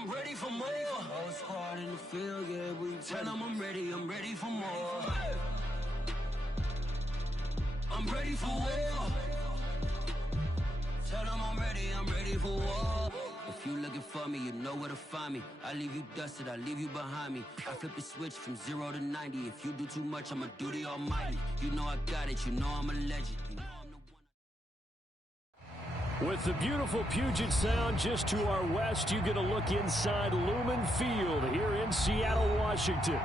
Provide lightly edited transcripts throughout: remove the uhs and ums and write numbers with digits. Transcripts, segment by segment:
I'm ready for more. Whole squad in the field, yeah, we tell them I'm ready for more. I'm ready for war. Tell them I'm ready for war. If you looking for me, you know where to find me. I leave you dusted, I leave you behind me. I flip the switch from 0 to 90. If you do too much, I'ma do the almighty. You know I got it, you know I'm a legend. You know I'm the one. With the beautiful Puget Sound just to our west, you get a look inside Lumen Field here in Seattle, Washington.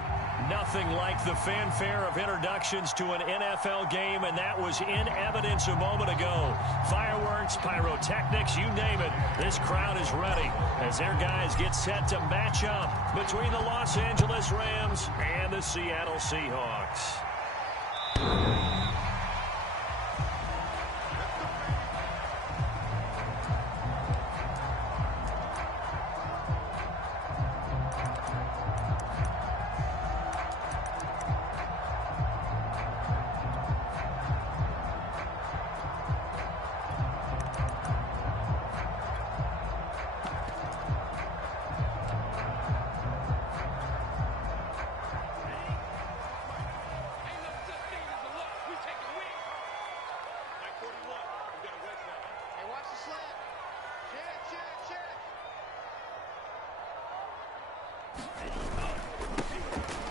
Nothing like the fanfare of introductions to an NFL game, and that was in evidence a moment ago. Fireworks, pyrotechnics, you name it. This crowd is ready as their guys get set to match up between the Los Angeles Rams and the Seattle Seahawks.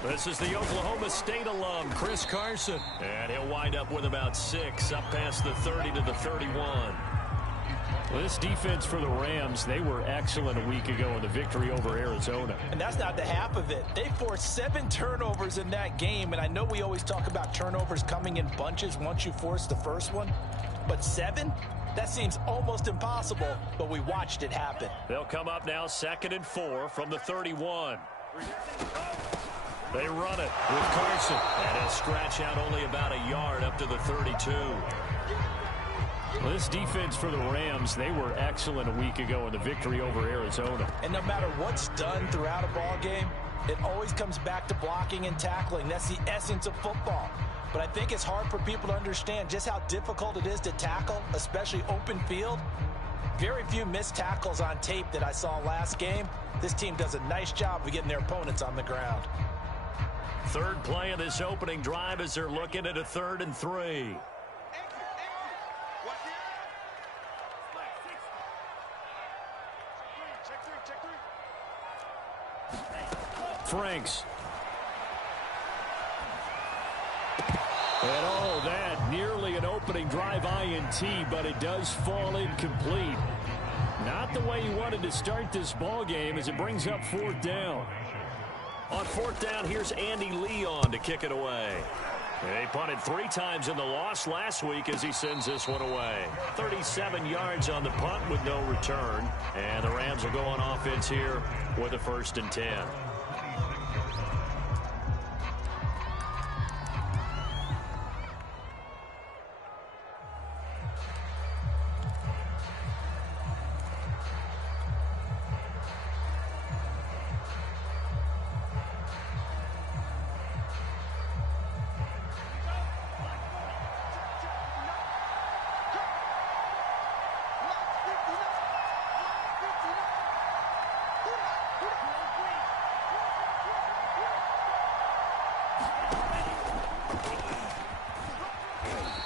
This is the Oklahoma State alum, Chris Carson. And he'll wind up with about 6, up past the 30 to the 31. Well, this defense for the Rams, they were excellent a week ago in the victory over Arizona. And that's not the half of it. They forced 7 turnovers in that game, and I know we always talk about turnovers coming in bunches once you force the first one, but 7? That seems almost impossible, but we watched it happen. They'll come up now 2nd and 4 from the 31. They run it with Carson, and he'll scratch out only about a yard up to the 32. Well, this defense for the Rams, they were excellent a week ago in the victory over Arizona. And no matter what's done throughout a ball game, it always comes back to blocking and tackling. That's the essence of football. But I think it's hard for people to understand just how difficult it is to tackle, especially open field. Very few missed tackles on tape that I saw last game. This team does a nice job of getting their opponents on the ground. Third play of this opening drive as they're looking at a 3rd and 3. Franks. And all that, nearly an opening drive INT, but it does fall incomplete. Not the way you wanted to start this ball game as it brings up 4th down. On 4th down, here's Andy Leon to kick it away. They punted 3 times in the loss last week as he sends this one away. 37 yards on the punt with no return. And the Rams will go on offense here with a 1st and 10.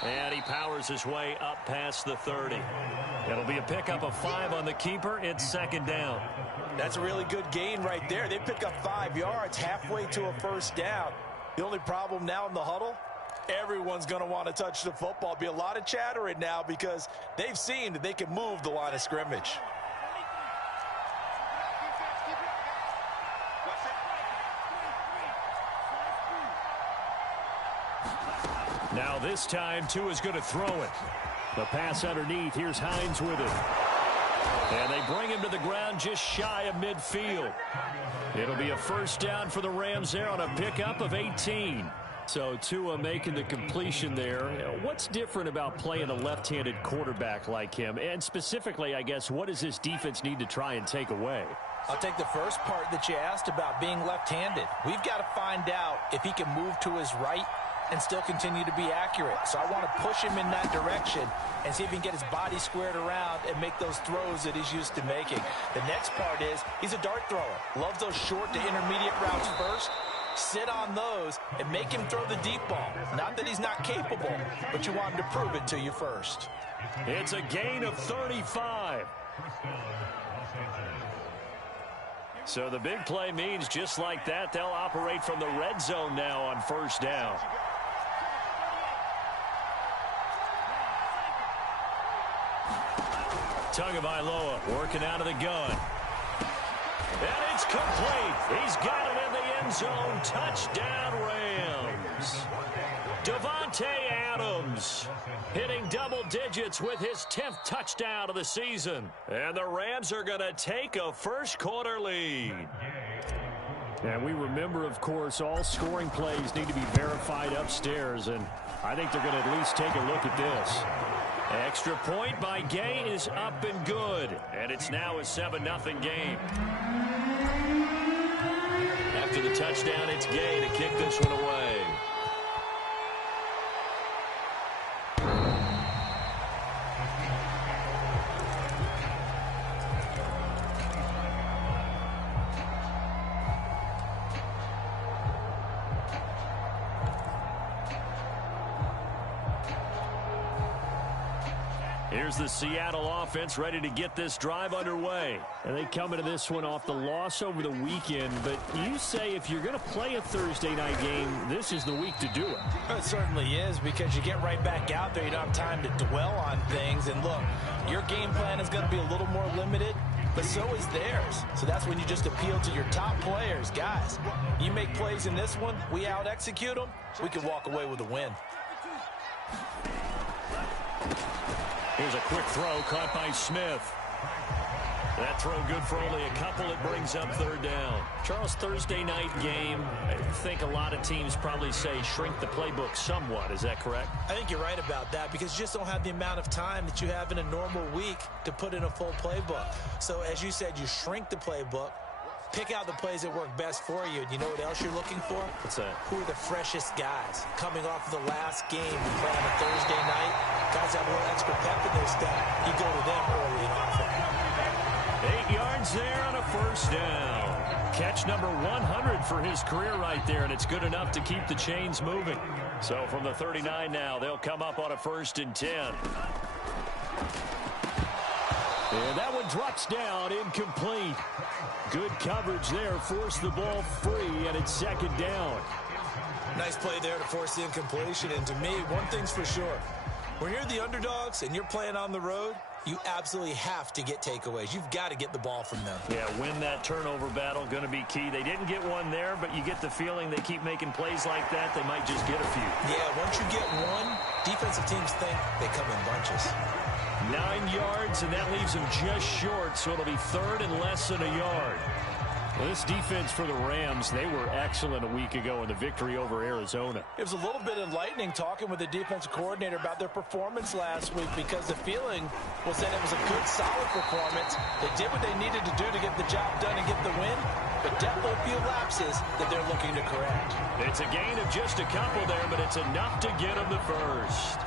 And he powers his way up past the 30. It'll be a pickup of 5 on the keeper. It's 2nd down. That's a really good gain right there. They pick up 5 yards halfway to a 1st down. The only problem now in the huddle, everyone's going to want to touch the football. Be a lot of chattering now because they've seen that they can move the line of scrimmage. Now this time, Tua is going to throw it. The pass underneath. Here's Hines with it. And they bring him to the ground just shy of midfield. It'll be a 1st down for the Rams there on a pickup of 18. So Tua making the completion there. What's different about playing a left-handed quarterback like him? And specifically, I guess, what does this defense need to try and take away? I'll take the first part that you asked about being left-handed. We've got to find out if he can move to his right and still continue to be accurate. So I want to push him in that direction and see if he can get his body squared around and make those throws that he's used to making. The next part is he's a dart thrower. Loves those short to intermediate routes first. Sit on those and make him throw the deep ball. Not that he's not capable, but you want him to prove it to you first. It's a gain of 35. So the big play means just like that, they'll operate from the red zone now on first down. Tagovailoa working out of the gun. And it's complete. He's got it in the end zone. Touchdown, Rams. Davante Adams hitting double digits with his 10th touchdown of the season. And the Rams are going to take a first quarter lead. And we remember, of course, all scoring plays need to be verified upstairs. And I think they're going to at least take a look at this. Extra point by Gay is up and good. And it's now a 7-0 game. After the touchdown, it's Gay to kick this one away. Here's the Seattle offense ready to get this drive underway. And they come into this one off the loss over the weekend. But you say if you're going to play a Thursday night game, this is the week to do it. It certainly is, because you get right back out there. You don't have time to dwell on things. And look, your game plan is going to be a little more limited, but so is theirs. So that's when you just appeal to your top players. Guys, you make plays in this one, we out-execute them, we can walk away with a win. Here's a quick throw caught by Smith. That throw good for only a couple. It brings up third down. Charles, Thursday night game, I think a lot of teams probably say shrink the playbook somewhat. Is that correct? I think you're right about that, because you just don't have the amount of time that you have in a normal week to put in a full playbook. So as you said, you shrink the playbook, pick out the plays that work best for you. And you know what else you're looking for? What's that? Who are the freshest guys coming off of the last game you play on a Thursday night? Guys have a little extra pep in their step. You go to them early and often. 8 yards there on a first down. Catch number 100 for his career right there, and it's good enough to keep the chains moving. So from the 39 now, they'll come up on a 1st and 10. And that one drops down, incomplete. Good coverage there, forced the ball free, and it's 2nd down. Nice play there to force the incompletion. And to me, one thing's for sure. When you're the underdogs and you're playing on the road, you absolutely have to get takeaways. You've got to get the ball from them. Yeah, win that turnover battle, going to be key. They didn't get one there, but you get the feeling they keep making plays like that, they might just get a few. Yeah, once you get one, defensive teams think they come in bunches. 9 yards, and that leaves them just short, so it'll be 3rd and less than a yard. Well, this defense for the Rams, they were excellent a week ago in the victory over Arizona. It was a little bit enlightening talking with the defensive coordinator about their performance last week, because the feeling was that it was a good, solid performance. They did what they needed to do to get the job done and get the win, but definitely a few lapses that they're looking to correct. It's a gain of just a couple there, but it's enough to get them the first.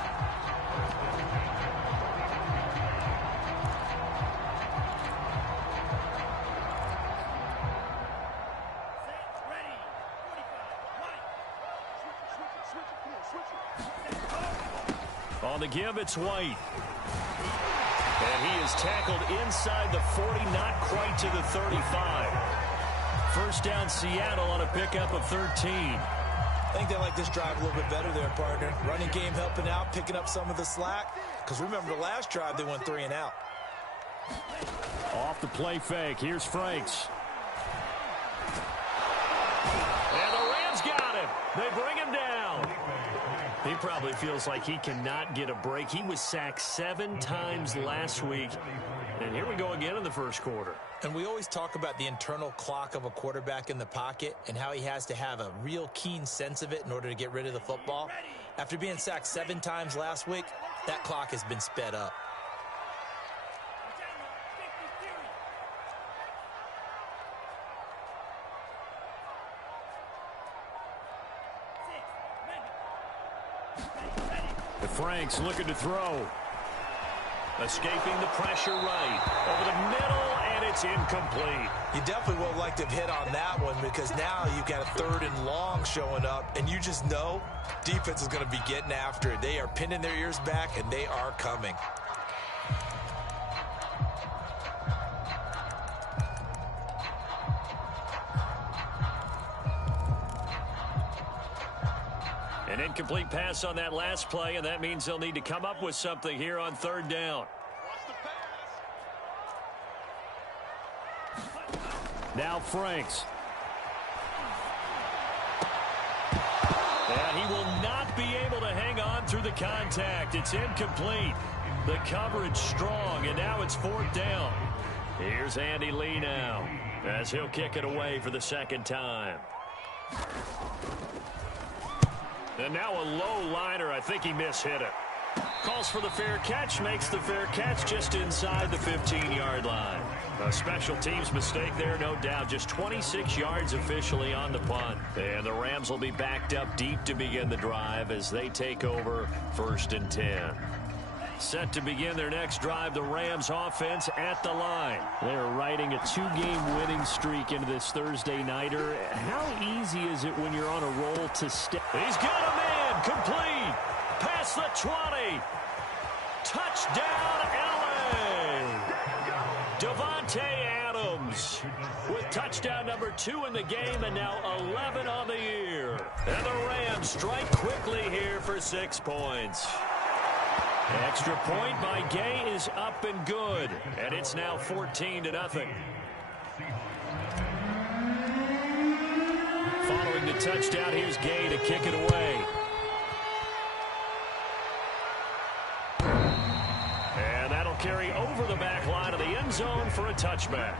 On the give, it's White. And he is tackled inside the 40, not quite to the 35. First down, Seattle on a pickup of 13. I think they like this drive a little bit better there, partner. Running game helping out, picking up some of the slack. Because remember, the last drive, they went 3 and out. Off the play fake, here's Franks. And the Rams got him. They bring him down. He probably feels like he cannot get a break. He was sacked 7 times last week. And here we go again in the first quarter. And we always talk about the internal clock of a quarterback in the pocket and how he has to have a real keen sense of it in order to get rid of the football. After being sacked 7 times last week, that clock has been sped up. Franks looking to throw. Escaping the pressure right. Over the middle, and it's incomplete. You definitely would like to have hit on that one because now you've got a 3rd and long showing up, and you just know defense is going to be getting after it. They are pinning their ears back, and they are coming. An incomplete pass on that last play, and that means they'll need to come up with something here on 3rd down. Now Franks. And he will not be able to hang on through the contact. It's incomplete. The coverage strong, and now it's 4th down. Here's Andy Lee now as he'll kick it away for the 2nd time. And now a low liner. I think he mishit it. Calls for the fair catch, makes the fair catch just inside the 15-yard line. A special teams mistake there, no doubt. Just 26 yards officially on the punt. And the Rams will be backed up deep to begin the drive as they take over 1st and 10. Set to begin their next drive, the Rams offense at the line. They're riding a 2-game winning streak into this Thursday nighter. How easy is it when you're on a roll to stay? He's got a man, complete, past the 20. Touchdown, LA. Devontae Adams with touchdown number 2 in the game and now 11 on the year. And the Rams strike quickly here for 6 points. Extra point by Gay is up and good, and it's now 14-0. Following the touchdown, here's Gay to kick it away. And that'll carry over the back line of the end zone for a touchback.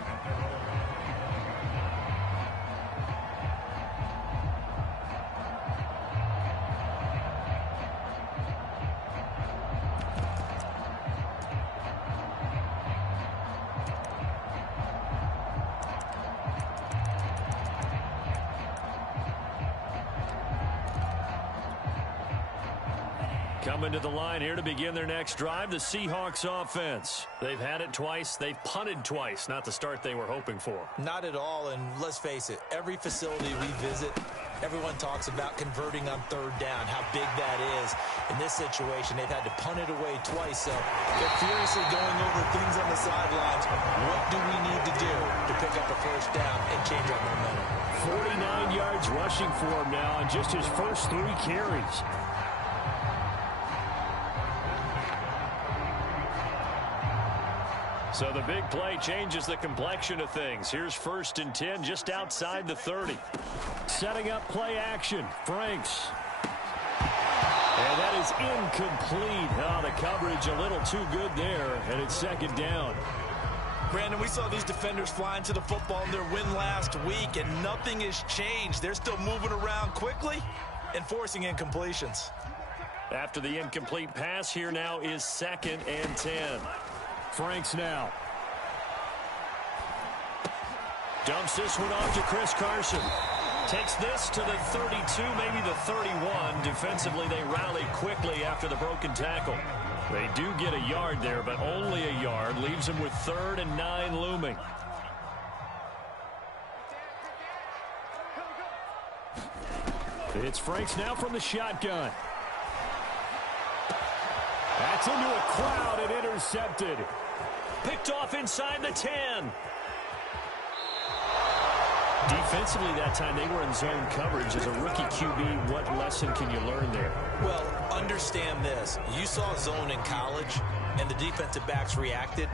Coming to the line here to begin their next drive, the Seahawks offense. They've had it twice. They've punted twice. Not the start they were hoping for. Not at all, and let's face it, every facility we visit, everyone talks about converting on 3rd down, how big that is. In this situation, they've had to punt it away twice, so they're furiously going over things on the sidelines. What do we need to do to pick up a 1st down and change our momentum? 49 yards rushing for him now on just his first 3 carries. So the big play changes the complexion of things. Here's 1st and 10 just outside the 30. Setting up play action. Franks. And that is incomplete. Oh, the coverage a little too good there, and it's 2nd down. Brandon, we saw these defenders flying to the football in their win last week, and nothing has changed. They're still moving around quickly and forcing incompletions. After the incomplete pass, here now is 2nd and 10. Franks now. Dumps this one off to Chris Carson. Takes this to the 32, maybe the 31. Defensively, they rally quickly after the broken tackle. They do get a yard there, but only a yard. Leaves them with 3rd and 9 looming. It's Franks now from the shotgun. That's into a crowd and intercepted. Picked off inside the 10. Defensively that time, they were in zone coverage. As a rookie QB, what lesson can you learn there? Well, understand this. You saw zone in college, and the defensive backs reacted,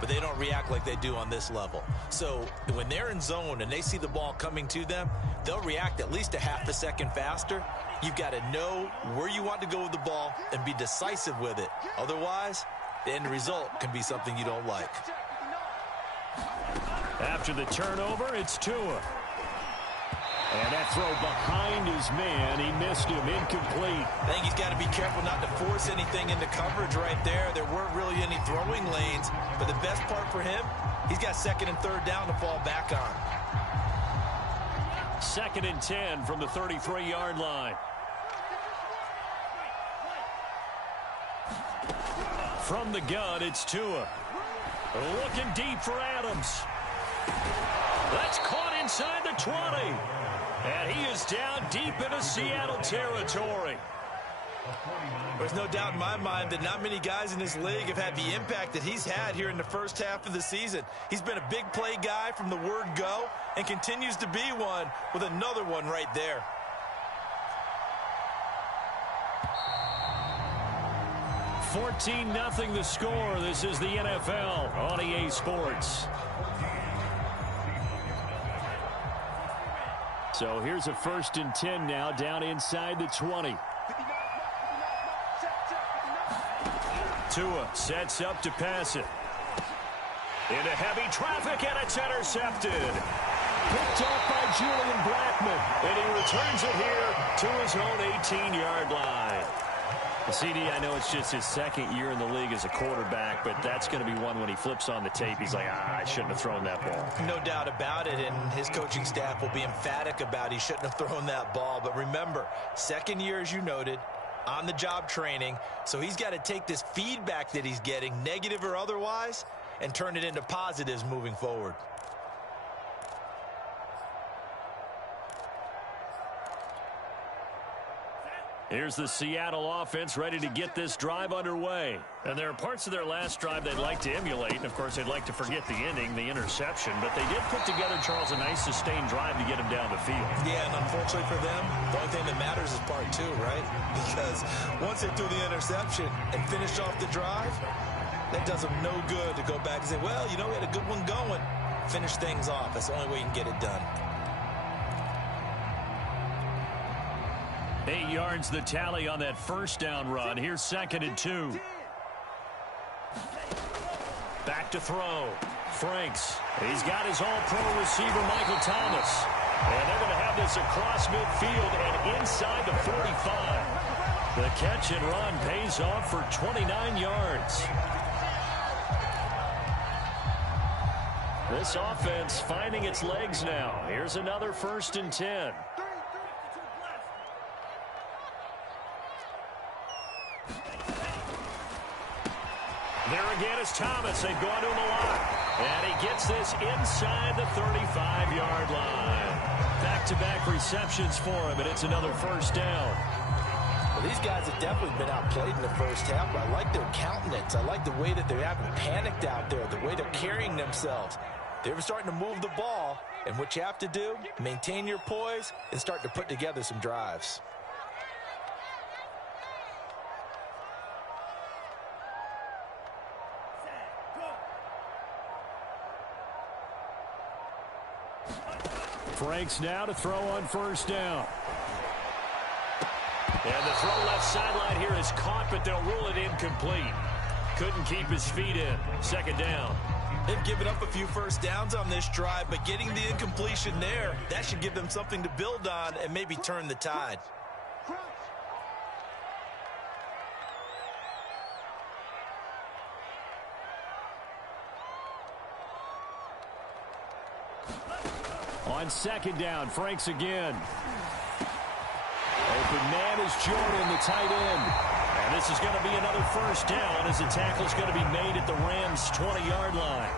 but they don't react like they do on this level. So when they're in zone and they see the ball coming to them, they'll react at least a half a second faster. You've got to know where you want to go with the ball and be decisive with it. Otherwise, the end result can be something you don't like. After the turnover, it's Tua. And that throw behind his man, he missed him, incomplete. I think he's got to be careful not to force anything into coverage right there. There weren't really any throwing lanes, but the best part for him, he's got 2nd and 3rd down to fall back on. 2nd and 10 from the 33-yard line. From the gun, it's Tua. Looking deep for Adams. That's caught inside the 20. And he is down deep into Seattle territory. There's no doubt in my mind that not many guys in this league have had the impact that he's had here in the first half of the season. He's been a big play guy from the word go and continues to be one with another one right there. $14-0 the score. This is the NFL on EA Sports. So here's a 1st and 10 now, down inside the 20. Tua sets up to pass it. Into heavy traffic, and it's intercepted. Picked up by Julian Blackmon, and he returns it here to his own 18-yard line. CD, I know it's just his 2nd year in the league as a quarterback, but that's going to be one when he flips on the tape. He's like, I shouldn't have thrown that ball. No doubt about it, and his coaching staff will be emphatic about he shouldn't have thrown that ball. But remember, 2nd year, as you noted, on-the-job training, so he's got to take this feedback that he's getting, negative or otherwise, and turn it into positives moving forward. Here's the Seattle offense ready to get this drive underway. And there are parts of their last drive they'd like to emulate. And, of course, they'd like to forget the ending, the interception. But they did put together, Charles, a nice sustained drive to get him down the field. Yeah, and unfortunately for them, the only thing that matters is part 2, right? Because once they threw the interception and finished off the drive, that does them no good to go back and say, well, you know, we had a good one going. Finish things off. That's the only way you can get it done. 8 yards the tally on that 1st down run. Here's 2nd and 2. Back to throw. Franks. He's got his all-pro receiver, Michael Thomas. And they're going to have this across midfield and inside the 45. The catch and run pays off for 29 yards. This offense finding its legs now. Here's another 1st and 10. There again is Thomas. They've gone to him a lot. And he gets this inside the 35-yard line. Back-to-back receptions for him, and it's another 1st down. Well, these guys have definitely been outplayed in the first half, but I like their countenance. I like the way that they haven't panicked out there, the way they're carrying themselves. They were starting to move the ball, and what you have to do, maintain your poise and start to put together some drives. Franks now to throw on 1st down. And the throw left sideline here is caught, but they'll rule it incomplete. Couldn't keep his feet in. 2nd down. They've given up a few 1st downs on this drive, but getting the incompletion there, that should give them something to build on and maybe turn the tide. On 2nd down, Franks again. Open man is Jordan, the tight end. And this is going to be another 1st down as the tackle's going to be made at the Rams' 20-yard line.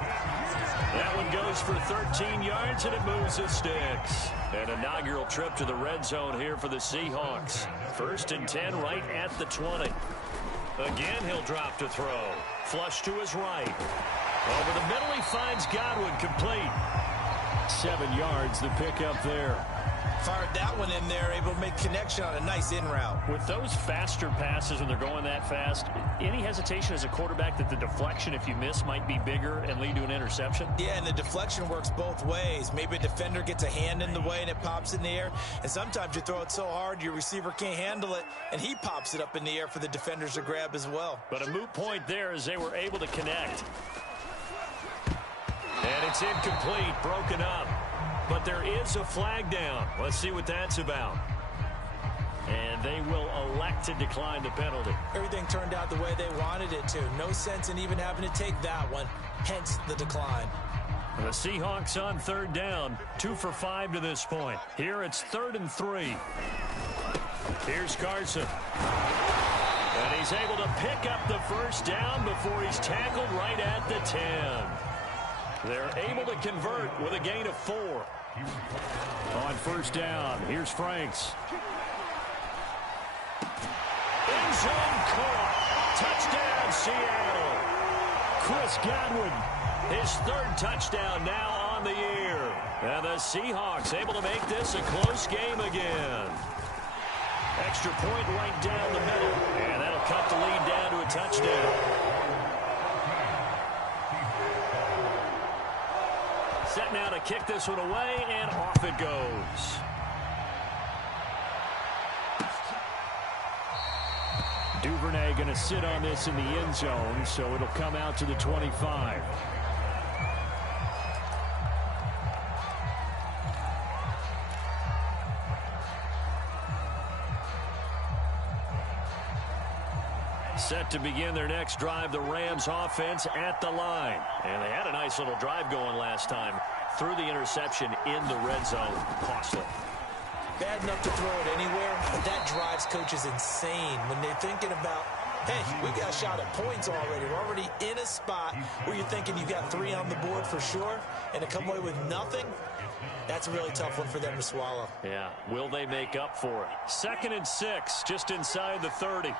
That one goes for 13 yards, and it moves the sticks. An inaugural trip to the red zone here for the Seahawks. 1st and 10 right at the 20. Again, he'll drop to throw. Flush to his right. Over the middle, he finds Godwin, complete. 7 yards, the pickup there. Fired that one in there, able to make connection on a nice in route. With those faster passes when they're going that fast, any hesitation as a quarterback that the deflection, if you miss, might be bigger and lead to an interception? Yeah, and the deflection works both ways. Maybe a defender gets a hand in the way and it pops in the air, and sometimes you throw it so hard your receiver can't handle it, and he pops it up in the air for the defenders to grab as well. But a moot point there as they were able to connect. And it's incomplete, broken up. But there is a flag down. Let's see what that's about. And they will elect to decline the penalty. Everything turned out the way they wanted it to. No sense in even having to take that one, hence the decline. The Seahawks on 3rd down, 2 for 5 to this point. Here it's 3rd and 3. Here's Carson. And he's able to pick up the first down before he's tackled right at the 10. They're able to convert with a gain of 4. On first down, here's Franks. End zone caught. Touchdown, Seattle. Chris Godwin. His 3rd touchdown now on the year. And the Seahawks able to make this a close game again. Extra point right down the middle. And that'll cut the lead down to a touchdown. Set now to kick this one away, and off it goes. Duvernay going to sit on this in the end zone, so it'll come out to the 25. Set to begin their next drive, the Rams offense at the line. And they had a nice little drive going last time. Threw the interception in the red zone. Costly. Bad enough to throw it anywhere, but that drives coaches insane when they're thinking about, hey, we got a shot at points already. We're already in a spot where you're thinking you got 3 on the board for sure, and to come away with nothing, that's a really tough one for them to swallow. Yeah, will they make up for it? 2nd and 6, just inside the 30.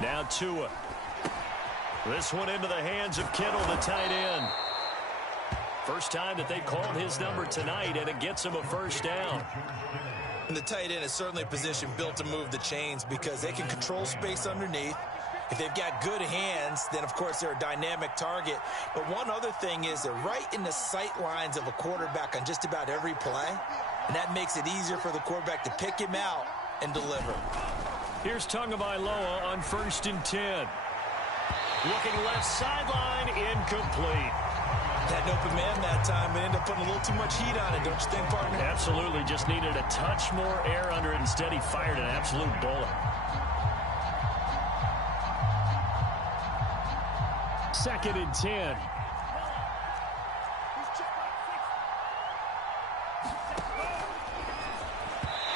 Now Tua. This one into the hands of Kittle, the tight end. First time that they called his number tonight, and it gets him a first down. And the tight end is certainly a position built to move the chains because they can control space underneath. If they've got good hands, then, of course, they're a dynamic target. But one other thing is they're right in the sight lines of a quarterback on just about every play, and that makes it easier for the quarterback to pick him out and deliver. Here's Tagovailoa on 1st and 10. Looking left sideline, incomplete. Had an open man that time, but ended up putting a little too much heat on it, don't you think, partner? Absolutely. Just needed a touch more air under it. Instead, he fired an absolute bullet. 2nd and 10.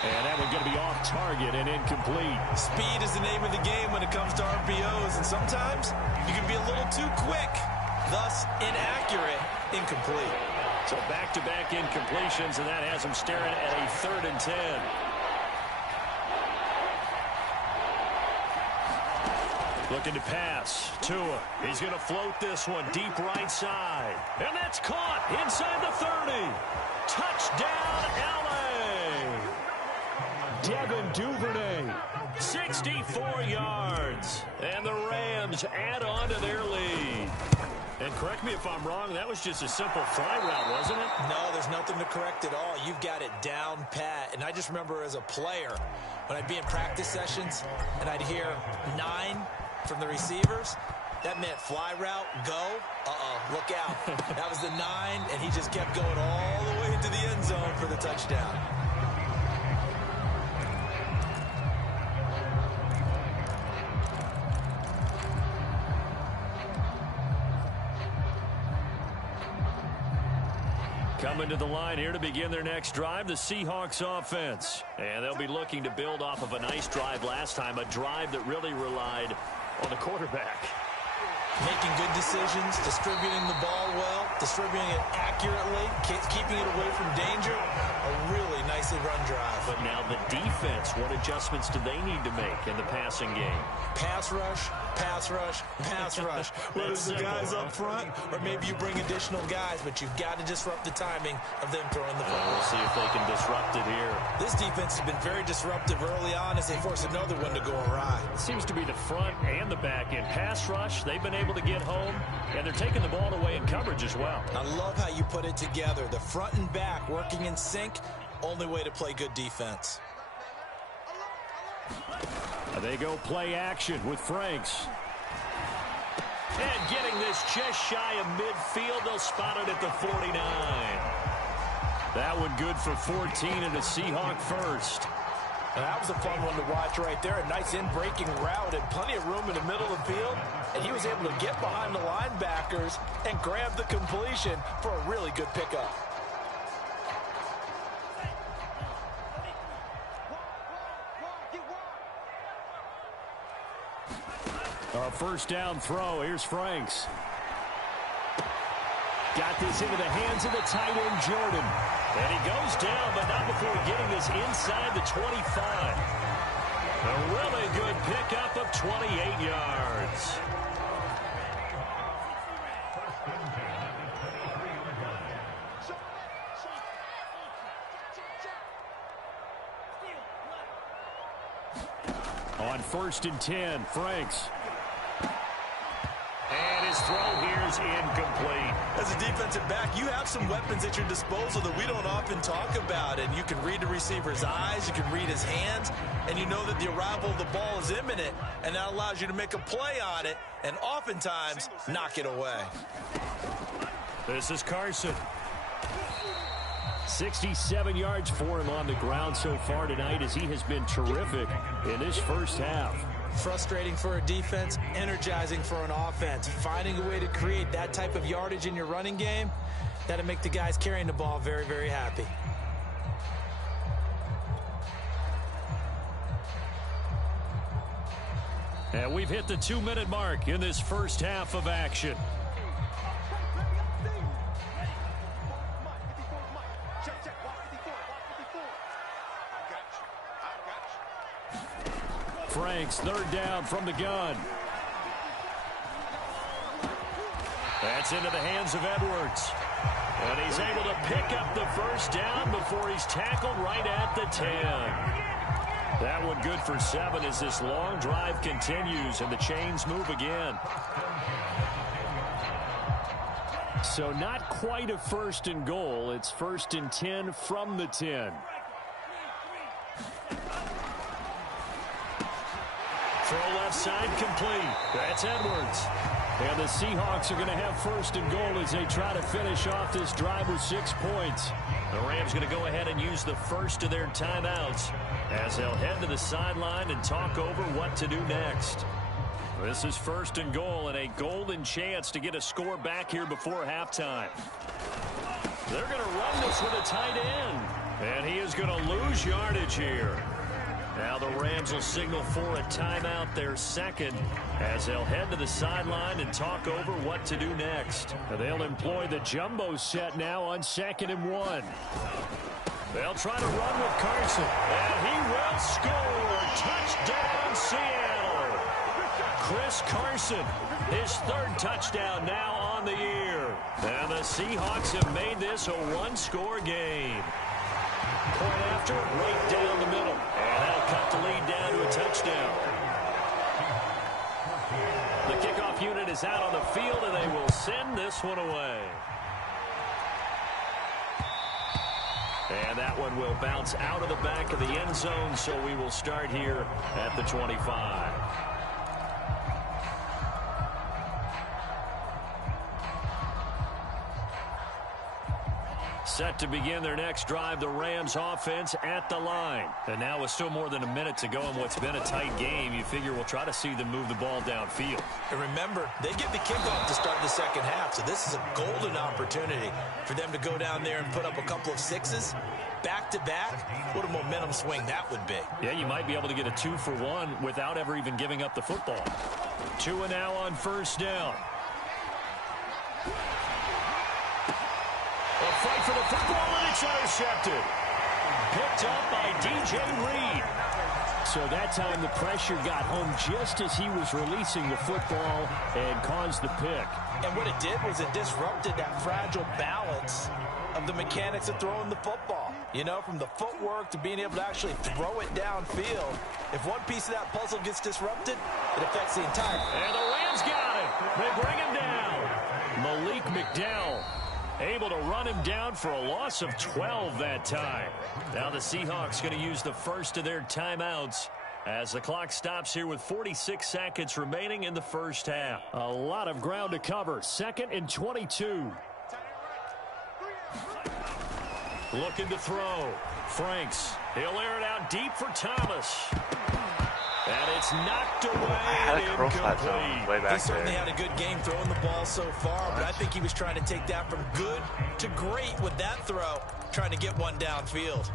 And that one going to be off target and incomplete. Speed is the name of the game when it comes to RPOs, and sometimes you can be a little too quick, thus inaccurate, incomplete. So back-to-back incompletions, and that has him staring at a 3rd and 10. Looking to pass. Tua. He's going to float this one deep right side. And that's caught inside the 30. Touchdown, L.A. Devin Duvernay. 64 yards. And the Rams add on to their lead. And correct me if I'm wrong, that was just a simple fly route, wasn't it? No, there's nothing to correct at all. You've got it down pat. And I just remember as a player, when I'd be in practice sessions and I'd hear 9 from the receivers, that meant fly route, go, look out. That was the 9, and he just kept going all the way into the end zone for the touchdown. Coming to the line here to begin their next drive, the Seahawks offense. And they'll be looking to build off of a nice drive last time, a drive that really relied on the quarterback. Making good decisions, distributing the ball well, distributing it accurately, keeping it away from danger. A really nicely run drive. But now the defense, what adjustments do they need to make in the passing game? Pass rush, pass rush, pass rush. Whether it's the guys up front or maybe you bring additional guys, but you've got to disrupt the timing of them throwing the football. We'll see if they can disrupt it here. This defense has been very disruptive early on as they force another one to go awry. It seems to be the front and the back end. Pass rush, they've been able to get home, and they're taking the ball away in coverage as well. I love how you put it together. The front and back working in sync, only way to play good defense. They go play action with Franks. And getting this just shy of midfield, they'll spot it at the 49. That one good for 14 and a Seahawk first. That was a fun one to watch right there. A nice in-breaking route and plenty of room in the middle of the field. And he was able to get behind the linebackers and grab the completion for a really good pickup. A first down throw. Here's Franks. Got this into the hands of the tight end, Jordan. And he goes down, but not before getting this inside the 25. A really good pickup of 28 yards. On 1st and 10, Franks. And his throw here is incomplete. As a defensive back, you have some weapons at your disposal that we don't often talk about. And you can read the receiver's eyes, you can read his hands, and you know that the arrival of the ball is imminent. And that allows you to make a play on it and oftentimes knock it away. This is Carson. 67 yards for him on the ground so far tonight as he has been terrific in this first half. Frustrating for a defense, energizing for an offense. Finding a way to create that type of yardage in your running game, that'll make the guys carrying the ball very, very happy. And we've hit the 2-minute mark in this first half of action. Franks, 3rd down from the gun. That's into the hands of Edwards. And he's able to pick up the first down before he's tackled right at the 10. That one good for 7 as this long drive continues and the chains move again. So not quite a 1st and goal. It's 1st and 10 from the 10. Throw left side complete. That's Edwards. And the Seahawks are going to have 1st and goal as they try to finish off this drive with 6 points. The Rams going to go ahead and use the first of their timeouts as they'll head to the sideline and talk over what to do next. This is 1st and goal and a golden chance to get a score back here before halftime. They're going to run this with a tight end. And he is going to lose yardage here. Now the Rams will signal for a timeout, their 2nd, as they'll head to the sideline and talk over what to do next. They'll employ the jumbo set now on 2nd and 1. They'll try to run with Carson, and he will score. Touchdown, Seattle. Chris Carson, his 3rd touchdown now on the year. And the Seahawks have made this a 1-score game. Point after, right down the middle. And that'll cut the lead down to a touchdown. The kickoff unit is out on the field, and they will send this one away. And that one will bounce out of the back of the end zone, so we will start here at the 25. Set to begin their next drive, the Rams offense at the line. And now with still more than a minute to go in what's been a tight game, you figure we'll try to see them move the ball downfield. And remember, they get the kickoff to start the 2nd half, so this is a golden opportunity for them to go down there and put up a couple of 6s back-to-back. What a momentum swing that would be. Yeah, you might be able to get a 2-for-1 without ever even giving up the football. 2 and now on 1st down. A fight for the football, and it's intercepted. Picked up by DJ Reed. So that time the pressure got home just as he was releasing the football and caused the pick. And what it did was it disrupted that fragile balance of the mechanics of throwing the football. You know, from the footwork to being able to actually throw it downfield. If one piece of that puzzle gets disrupted, it affects the entire. And the Rams got him. They bring him down. Malik McDowell able to run him down for a loss of 12 that time. Now the Seahawks going to use the first of their timeouts as the clock stops here with 46 seconds remaining in the first half. A lot of ground to cover. 2nd and 22. Looking to throw. Franks. He'll air it out deep for Thomas. And it's knocked away. I had a curl flat zone way back He certainly there. had a good game throwing the ball so far, but I think he was trying to take that from good to great with that throw, trying to get one downfield.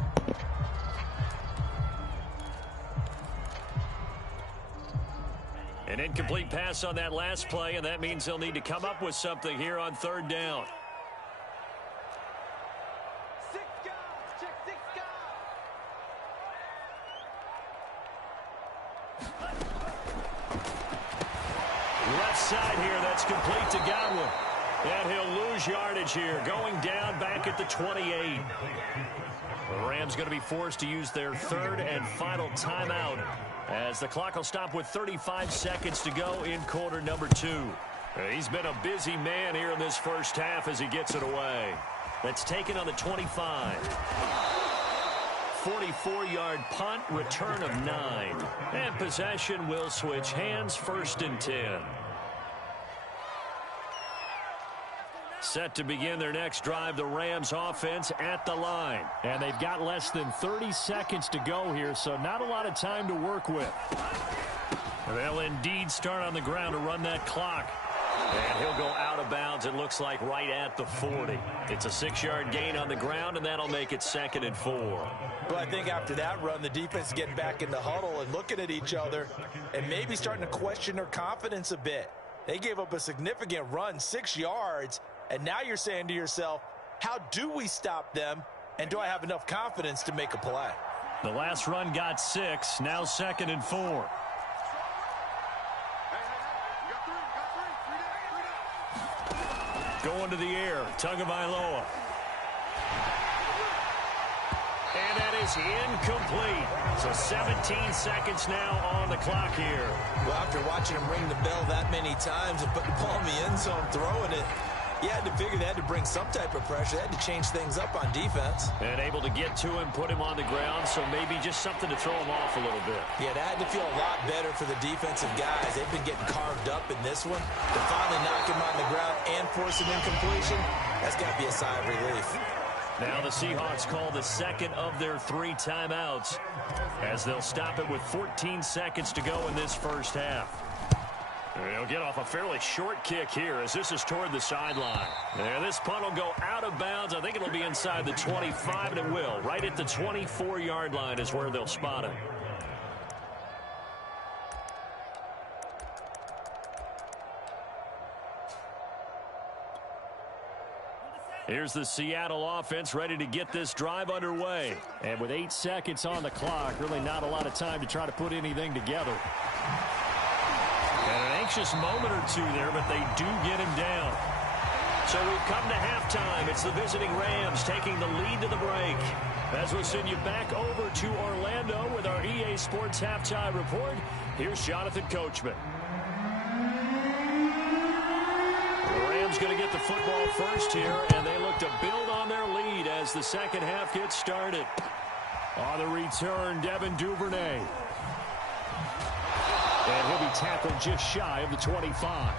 An incomplete pass on that last play, and that means they'll need to come up with something here on third down. Left side here, that's complete to Godwin. And he'll lose yardage here, going down back at the 28. The Rams going to be forced to use their third and final timeout as the clock will stop with 35 seconds to go in quarter number 2. He's been a busy man here in this first half as he gets it away. That's taken on the 25. 44-yard punt, return of 9. And possession will switch hands, 1st and 10. Set to begin their next drive, the Rams offense at the line. And they've got less than 30 seconds to go here, so not a lot of time to work with. They'll indeed start on the ground to run that clock. And he'll go out of bounds, it looks like, right at the 40. It's a 6-yard gain on the ground, and that'll make it 2nd and 4. Well, I think after that run, the defense is getting back in the huddle and looking at each other and maybe starting to question their confidence a bit. They gave up a significant run, 6 yards, and now you're saying to yourself, how do we stop them, and do I have enough confidence to make a play? The last run got 6, now 2nd and 4. Going to the air, Tagovailoa. And that is incomplete. So 17 seconds now on the clock here. Well, after watching him ring the bell that many times and put the ball in the end zone, throwing it, you had to figure they had to bring some type of pressure. They had to change things up on defense. And able to get to him, put him on the ground, so maybe just something to throw him off a little bit. Yeah, that had to feel a lot better for the defensive guys. They've been getting carved up in this one. To finally knock him on the ground and force an incompletion, that's got to be a sigh of relief. Now the Seahawks call the second of their 3 timeouts as they'll stop it with 14 seconds to go in this first half. They'll get off a fairly short kick here as this is toward the sideline. And this punt will go out of bounds. I think it'll be inside the 25, and it will. Right at the 24-yard line is where they'll spot it. Here's the Seattle offense ready to get this drive underway. And with 8 seconds on the clock, really not a lot of time to try to put anything together. And an anxious moment or two there, but they do get him down. So we've come to halftime. It's the visiting Rams taking the lead to the break. As we'll send you back over to Orlando with our EA Sports Halftime Report, here's Jonathan Coachman. The Rams going to get the football first here, and they look to build on their lead as the second half gets started. On the return, Devin Duvernay. And he'll be tackled just shy of the 25.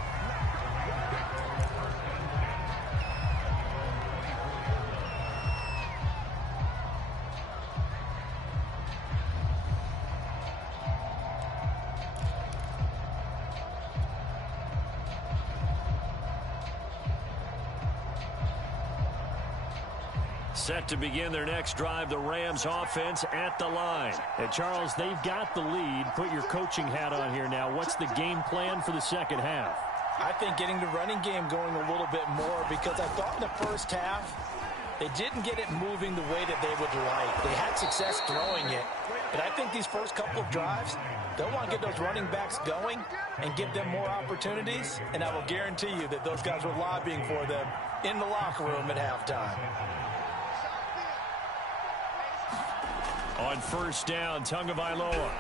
Set to begin their next drive, the Rams offense at the line. And Charles, they've got the lead. Put your coaching hat on here now. What's the game plan for the second half? I think getting the running game going a little bit more, because I thought in the first half they didn't get it moving the way that they would like. They had success throwing it, but I think these first couple of drives, they'll want to get those running backs going and give them more opportunities, and I will guarantee you that those guys were lobbying for them in the locker room at halftime. On first down, Tagovailoa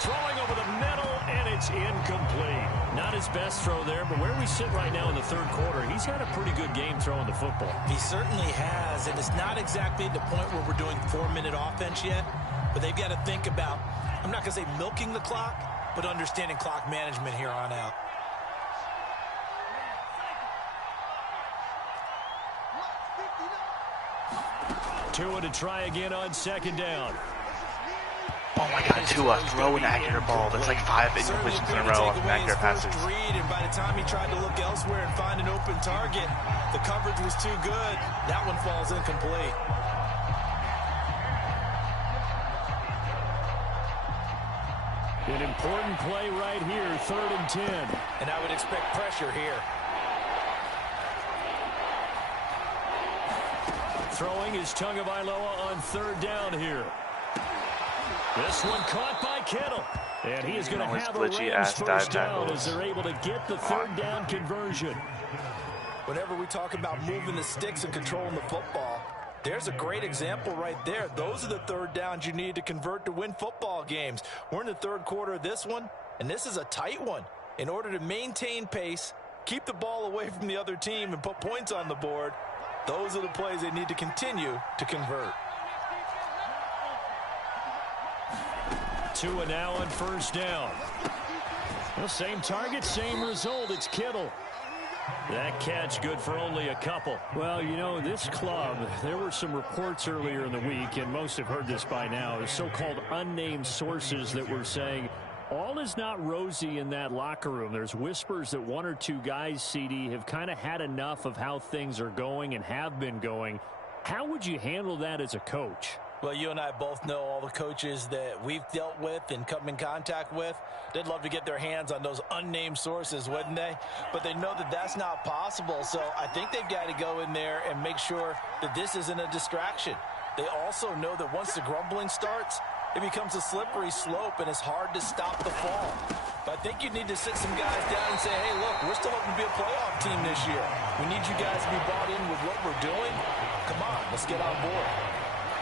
throwing over the middle, and it's incomplete. Not his best throw there, but where we sit right now in the third quarter, he's had a pretty good game throwing the football. He certainly has, and it's not exactly the point where we're doing 4-minute offense yet, but they've got to think about, I'm not going to say milking the clock, but understanding clock management here on out. Tua to try again on second down. Oh my God, Tua throwing an accurate ball. That's like 5 incompletions in a row on accurate passes. And by the time he tried to look elsewhere and find an open target, the coverage was too good. That one falls incomplete. An important play right here, 3rd and 10. And I would expect pressure here. Throwing is Tagovailoa on 3rd down here. This one caught by Kittle. And he is going to have a Rams first down as they're able to get the 3rd down conversion. Whenever we talk about moving the sticks and controlling the football, there's a great example right there. Those are the 3rd downs you need to convert to win football games. We're in the 3rd quarter of this one, and this is a tight one. In order to maintain pace, keep the ball away from the other team, and put points on the board, those are the plays they need to continue to convert. Tua now on 1st down. Well, same target, same result. It's Kittle. That catch good for only a couple. Well, you know, this club, there were some reports earlier in the week, and most have heard this by now, so-called unnamed sources that were saying all is not rosy in that locker room. There's whispers that 1 or 2 guys, CD, have kind of had enough of how things are going and have been going. How would you handle that as a coach? Well, you and I both know all the coaches that we've dealt with and come in contact with. They'd love to get their hands on those unnamed sources, wouldn't they? But they know that that's not possible, so I think they've got to go in there and make sure that this isn't a distraction. They also know that once the grumbling starts, it becomes a slippery slope, and it's hard to stop the fall. But I think you need to sit some guys down and say, hey, look, we're still hoping to be a playoff team this year. We need you guys to be bought in with what we're doing. Come on, let's get on board.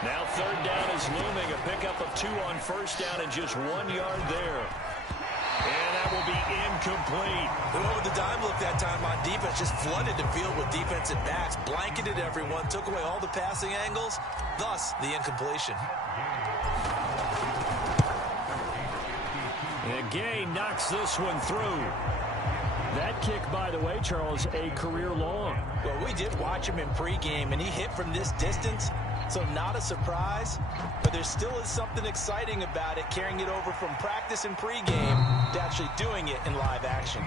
Now 3rd down is looming. A pickup of 2 on 1st down and just 1 yard there. And that will be incomplete. They went with the dime look that time on defense. Just flooded the field with defensive backs. Blanketed everyone. Took away all the passing angles. Thus, the incompletion. And Gay knocks this one through. That kick, by the way, Charles, a career long. Well, we did watch him in pregame, and he hit from this distance. So not a surprise, but there still is something exciting about it, carrying it over from practice and pregame to actually doing it in live action.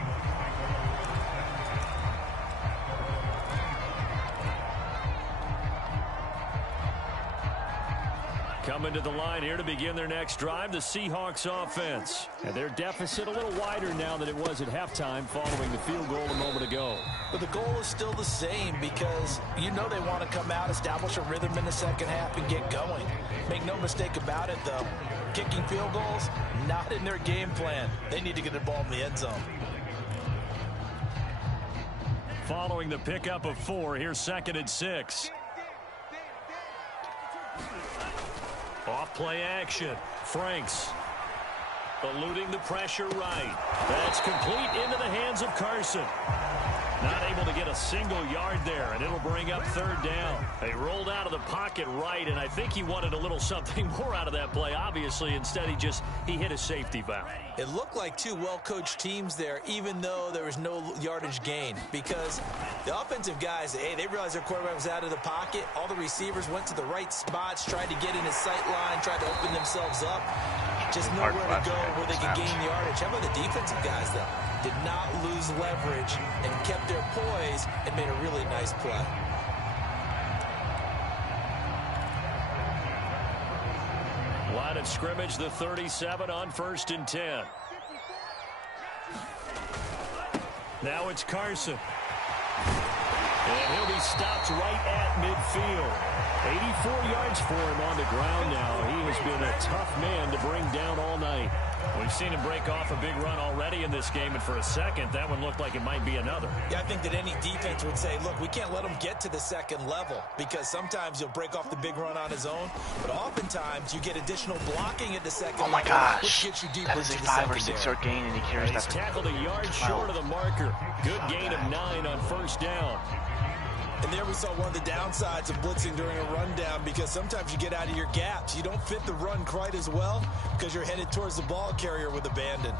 Coming to the line here to begin their next drive, the Seahawks offense. And their deficit a little wider now than it was at halftime following the field goal a moment ago. But the goal is still the same because you know they want to come out, establish a rhythm in the second half, and get going. Make no mistake about it, though. Kicking field goals, not in their game plan. They need to get the ball in the end zone. Following the pickup of 4, here's 2nd and 6. Off play action. Franks eluding the pressure right. That's complete into the hands of Carson. Not able to get a single yard there, and it'll bring up 3rd down. They rolled out of the pocket right, and I think he wanted a little something more out of that play, obviously. Instead, he hit a safety valve. It looked like 2 well-coached teams there, even though there was no yardage gain, because the offensive guys, hey, they realized their quarterback was out of the pocket. All the receivers went to the right spots, tried to get in his sight line, tried to open themselves up. Just nowhere to go where they could gain yardage. How about the defensive guys, though? Did not lose leverage and kept their poise and made a really nice play. Line of scrimmage, the 37 on 1st and 10. Now it's Carson. And he'll be stopped right at midfield. 84 yards for him on the ground now. He has been a tough man to bring down all night. We've seen him break off a big run already in this game, and for a second, that one looked like it might be another. Yeah, I think that any defense would say, look, we can't let him get to the second level, because sometimes he'll break off the big run on his own, but oftentimes you get additional blocking at the second level. Oh my gosh, which gets you deeper that is a 5 or 6 yard gain, and he carries that. He's tackled a yard short of the marker. Good gain of 9 on 1st down. And there we saw one of the downsides of blitzing during a rundown, because sometimes you get out of your gaps. You don't fit the run quite as well because you're headed towards the ball carrier with abandon.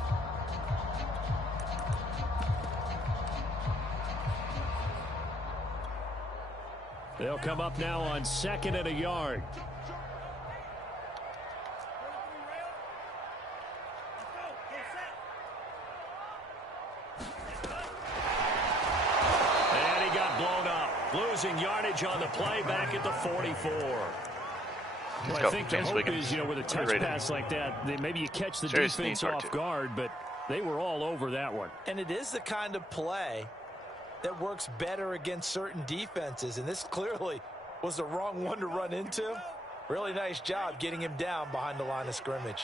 They'll come up now on 2nd and a yard. And he got blown up. Losing yardage on the play back at the 44. Well, I think the hope is, with a touch pass like that, maybe you catch the defense off guard, but they were all over that one. And it is the kind of play that works better against certain defenses, and this clearly was the wrong one to run into. Really nice job getting him down behind the line of scrimmage.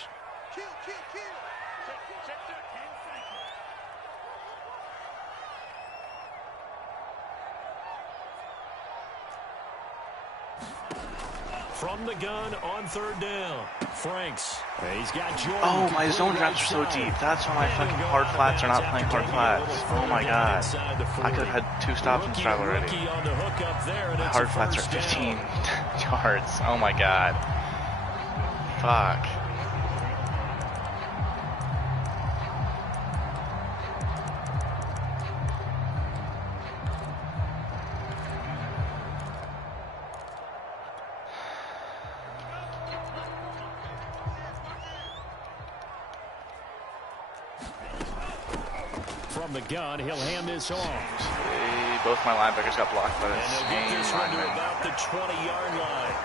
From the gun on third down, Franks. He's got Jordan. Oh, my zone drops are so deep. That's why my fucking hard flats are not playing hard flats. Oh my god. I could have had 2 stops in stride already. My hard flats are 15 yards. Oh my god. Fuck. From the gun, he'll hand this off. Hey, both my linebackers got blocked by the same lineman. About the 20-yard line.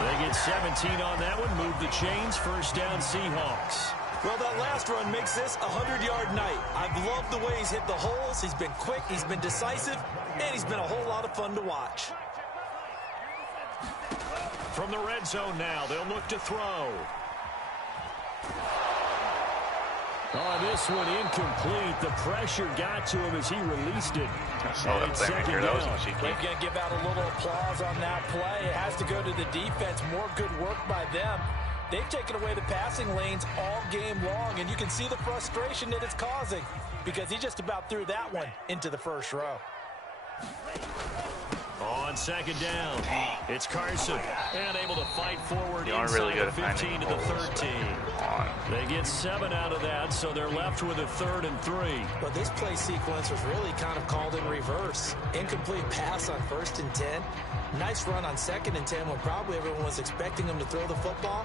They get 17 on that one. Move the chains. First down, Seahawks. Well, that last run makes this a 100-yard night. I've loved the way he's hit the holes. He's been quick. He's been decisive. And he's been a whole lot of fun to watch. From the red zone now, they'll look to throw. Oh, this one incomplete. The pressure got to him as he released it. Solid playmaker. That was cheeky. We're going to give out a little applause on that play. It has to go to the defense. More good work by them. They've taken away the passing lanes all game long, and you can see the frustration that it's causing because he just about threw that one into the first row. On second down, it's Carson, and able to fight forward inside really good the 15 to the 13. They get 7 out of that, so they're left with a 3rd and 3. Well, this play sequence was really kind of called in reverse. Incomplete pass on 1st and 10. Nice run on 2nd and 10 when probably everyone was expecting them to throw the football.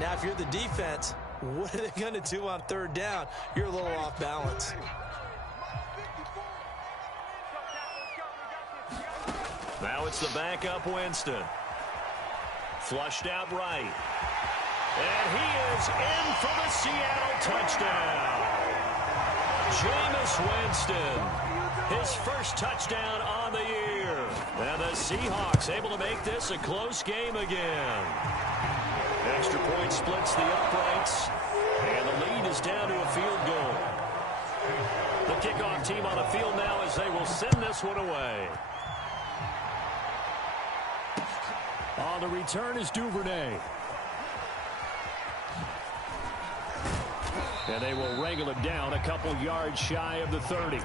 Now, if you're the defense, what are they going to do on 3rd down? You're a little off balance. Now it's the backup Winston. Flushed out right. And he is in for the Seattle touchdown. Jameis Winston, his first touchdown on the year. And the Seahawks able to make this a close game again. Extra point splits the uprights. And the lead is down to a field goal. The kickoff team on the field now as they will send this one away. On the return is Duvernay. And they will wrangle him down a couple yards shy of the 30.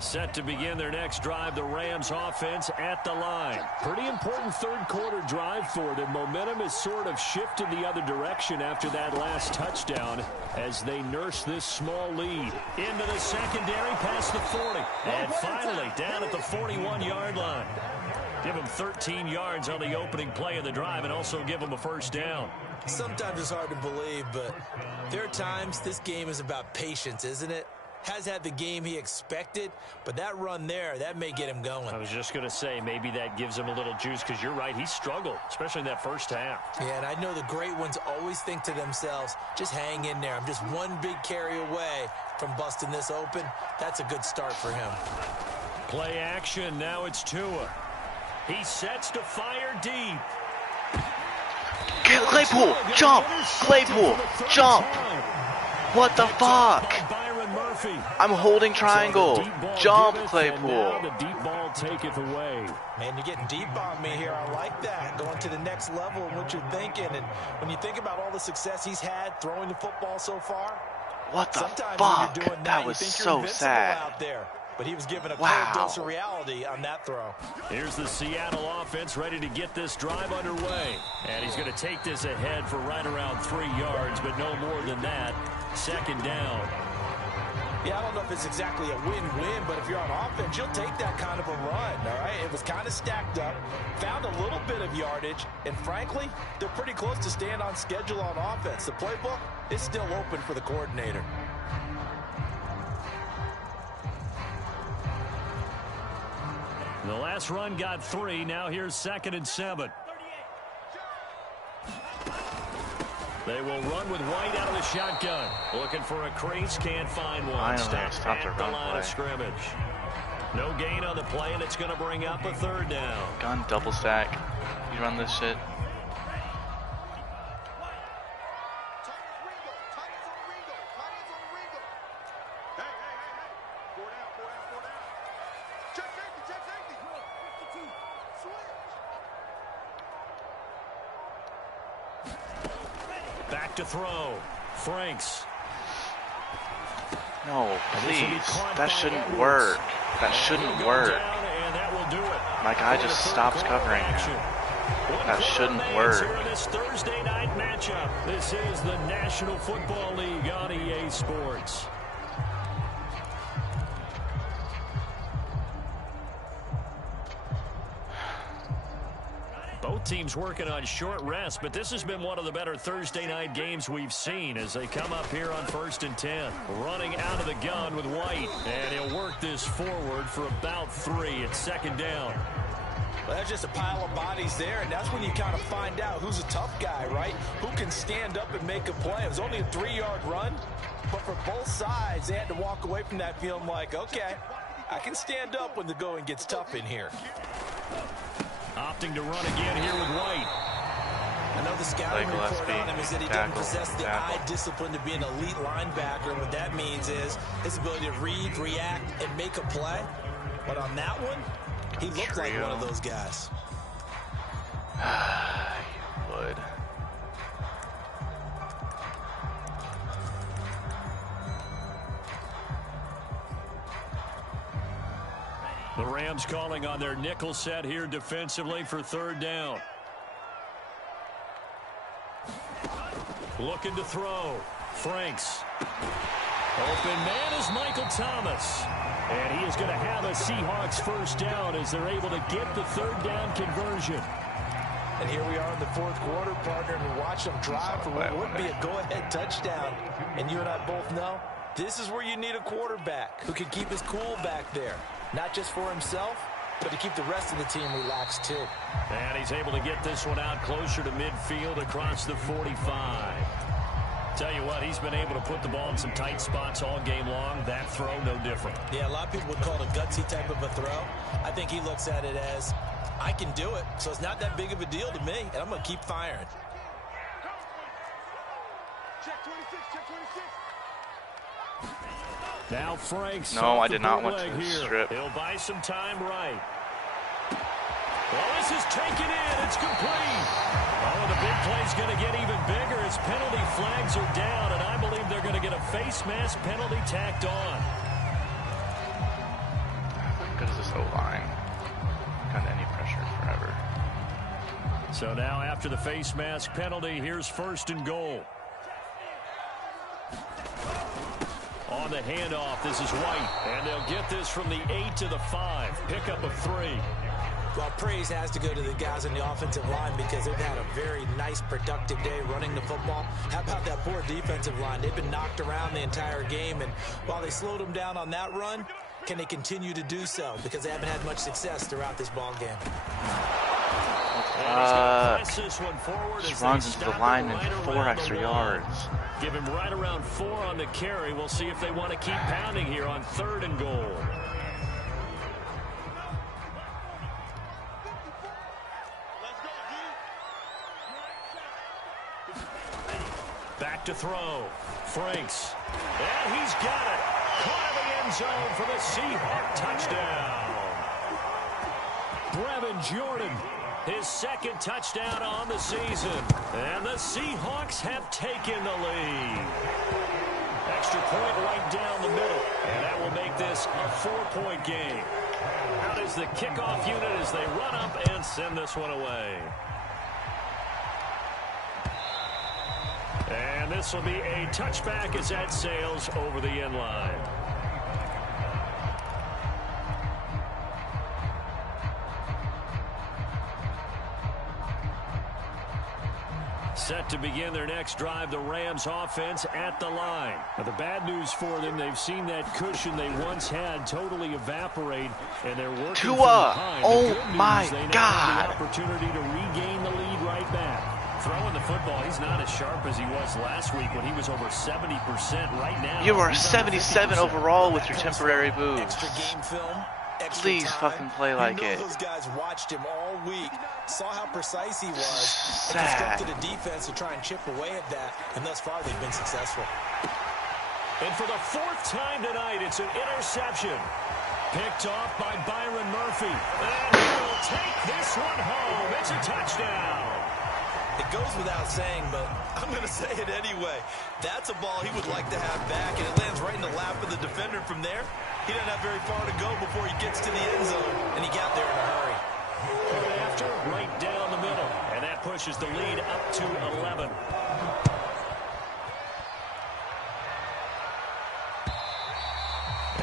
Set to begin their next drive, the Rams offense at the line. Pretty important 3rd quarter drive for them. Momentum has sort of shifted the other direction after that last touchdown as they nurse this small lead. Into the secondary past the 40. And finally down at the 41-yard line. Give them 13 yards on the opening play of the drive and also give them a first down. Sometimes it's hard to believe, but there are times this game is about patience, isn't it? Has had the game he expected, but that run there, that may get him going. I was just going to say, maybe that gives him a little juice because you're right, he struggled, especially in that first half. Yeah, and I know the great ones always think to themselves, just hang in there. I'm just one big carry away from busting this open. That's a good start for him. Play action, now it's Tua. He sets to fire deep. Claypool, jump! Claypool, jump! What the fuck? I'm holding triangle. Jump, Claypool. The deep ball taketh away. Man, you're getting deep on me here. I like that. Going to the next level of what you're thinking. And when you think about all the success he's had throwing the football so far. What the sometimes fuck? When you're doing that was so sad. Out there. But he was given a cold dose of reality on that throw. Here's the Seattle offense ready to get this drive underway. And he's going to take this ahead for right around 3 yards, but no more than that. 2nd down. Yeah, I don't know if it's exactly a win-win, but if you're on offense, you'll take that kind of a run, all right? It was kind of stacked up, found a little bit of yardage, and frankly, they're pretty close to staying on schedule on offense. The playbook is still open for the coordinator. The last run got 3. Now here's 2nd and 7. They will run with White out of the shotgun. Looking for a crease, can't find one. Stop at the line of scrimmage. No gain on the play, and it's going to bring up a 3rd down. Gun double stack. You run this shit. Back to throw. Franks. No, please. That shouldn't work. That shouldn't work. My guy just stops covering him. That shouldn't work. This Thursday night matchup. This is the National Football League on EA Sports. Both teams working on short rest, but this has been one of the better Thursday night games we've seen as they come up here on 1st and 10. Running out of the gun with White, and he'll work this forward for about 3. It's 2nd down. Well, that's just a pile of bodies there, and that's when you kind of find out who's a tough guy, right? Who can stand up and make a play. It was only a 3-yard run, but for both sides, they had to walk away from that feeling like, okay, I can stand up when the going gets tough in here. Opting to run again here with White. I know the scouting report on him is that he doesn't possess the eye discipline to be an elite linebacker. And what that means is his ability to read, react, and make a play. But on that one, he looked like one of those guys. You would. The Rams calling on their nickel set here defensively for 3rd down. Looking to throw. Franks. Open man is Michael Thomas. And he is going to have a Seahawks 1st down as they're able to get the 3rd down conversion. And here we are in the 4th quarter, partner, and we watch them drive for what would be a go-ahead touchdown. And you and I both know this is where you need a quarterback who can keep his cool back there. Not just for himself, but to keep the rest of the team relaxed too. And he's able to get this one out closer to midfield across the 45. Tell you what, he's been able to put the ball in some tight spots all game long. That throw, no different. Yeah, a lot of people would call it a gutsy type of a throw. I think he looks at it as, I can do it, so it's not that big of a deal to me, and I'm going to keep firing. Check 26, check 26. Now Franks. No, I did not want to strip. He'll buy some time right. Well, this is taken in. It's complete. Oh, the big play's going to get even bigger as penalty flags are down, and I believe they're going to get a face mask penalty tacked on. How good is this O-line? Got any pressure forever. So now after the face mask penalty, here's 1st and goal. On the handoff, this is White, and they'll get this from the 8 to the 5. Pickup of 3. Well, praise has to go to the guys on the offensive line because they've had a very nice, productive day running the football. How about that poor defensive line? They've been knocked around the entire game, and while they slowed them down on that run, can they continue to do so? Because they haven't had much success throughout this ball game. Just runs into the line and 4 extra yards. Give him right around 4 on the carry. We'll see if they want to keep pounding here on 3rd and goal. Back to throw. Franks. And he's got it. Caught in the end zone for the Seahawk touchdown. Brevin Jordan. His 2nd touchdown on the season. And the Seahawks have taken the lead. Extra point right down the middle. And that will make this a 4-point game. Out is the kickoff unit as they run up and send this one away. And this will be a touchback as that sails over the end line. Set to begin their next drive, the Rams offense at the line. Now, the bad news for them, they've seen that cushion they once had totally evaporate, and they're working from behind. Oh my God. The opportunity to regain the lead right back. Throwing the football, he's not as sharp as he was last week when he was over 70% right now. You are 77 overall with your temporary boost. Extra game film. Please fucking play like it. Those guys watched him all week, saw how precise he was, and Sad. constructed a defense to try and chip away at that, and thus far they've been successful. And for the 4th time tonight, it's an interception. Picked off by Byron Murphy. And he will take this one home. It's a touchdown. It goes without saying, but I'm going to say it anyway. That's a ball he would like to have back, and it lands right in the lap of the defender from there. He doesn't have very far to go before he gets to the end zone, and he got there in a hurry. Right after, right down the middle. And that pushes the lead up to 11.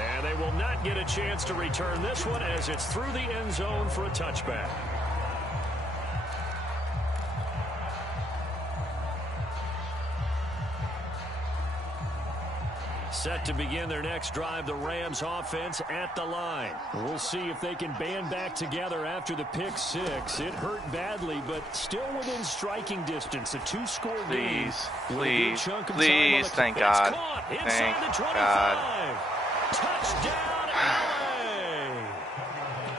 And they will not get a chance to return this one as it's through the end zone for a touchback. Set to begin their next drive, the Rams offense at the line. We'll see if they can band back together after the pick six. It hurt badly, but still within striking distance. A 2-score game. Please, thank God. Thank God. Touchdown, LA!